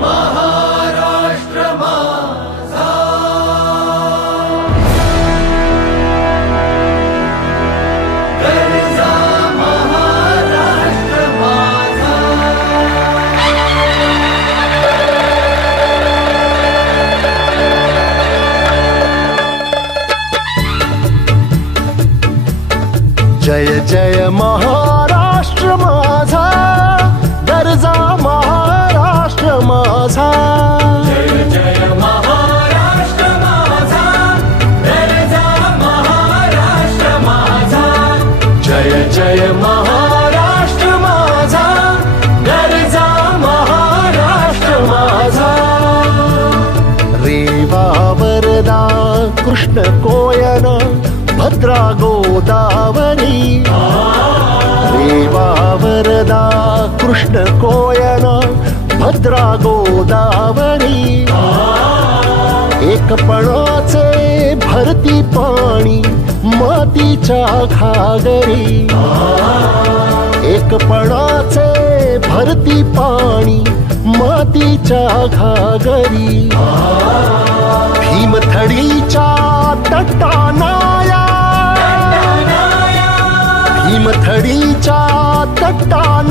महाराष्ट्र माझा जय जय महाराष्ट्र माझा गरजा महाराष्ट्र माझा जय जय महाराष्ट्र माझा गरजा महाराष्ट्र माझा जय जय महाराष्ट्र माझा गरजा महाराष्ट्र माझा रेवा वरदा कृष्ण कोयना भद्रा गोदावरी रेवा वरदा कृष्ण कोयना भद्रा गोदावरी एकपणाचे भरती पाणी मातीच्या घागरी एकपणाचे भरती पाणी मातीच्या घागरी भीमथडीच्या तटानाया भीमथडीच्या तटानाया